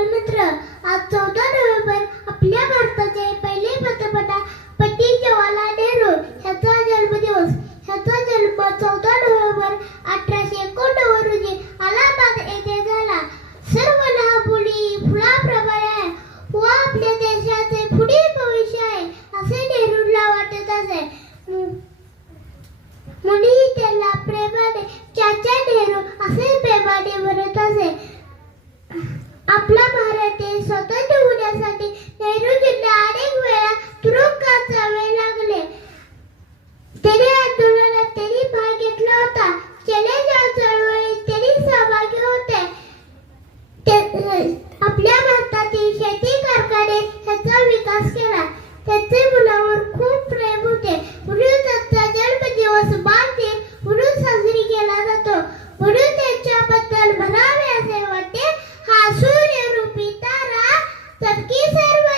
बालमित्र, आज 14 नोव्हेंबर आपल्या भारताचे पहिले पंतप्रधान पंडित जवाहरलाल नेहरू यांचा जन्मदिवस. ह्याचा जन्म 14 नोव्हेंबर 1889 रोजी अलाहाबाद येथे झाला. सर्व लहान मुली फुलाप्रमाणे आहे व आपल्या देशाचे पुढील भविष्य आहे असे नेहरूंना वाटत असे. मुली त्यांना प्रेमाने चाचा नेहरू असे प्रेमाने म्हणत असे. आपला भारत देश स्वतंत्र होण्यासाठी नेहरूजींना अनेक वेळा तुरुंगात जावे लागले. त्यांनी आंदोलनात त्यांनी भाग घेतला होता. चले जाव चळवळीत त्यांनी सहभागी होते. आपल्या भारतातील शेती कारखाने ह्याचा विकास केला. त्यांचे मुलावर खूप प्रेम होते म्हणून त्यांचा जन्मदिवस बालदिन म्हणून साजरी केला जातो. म्हणून त्यांच्याबद्दल म्हणावे असे वाटते, हा सूर्यरूपी तारा चमकी सर्व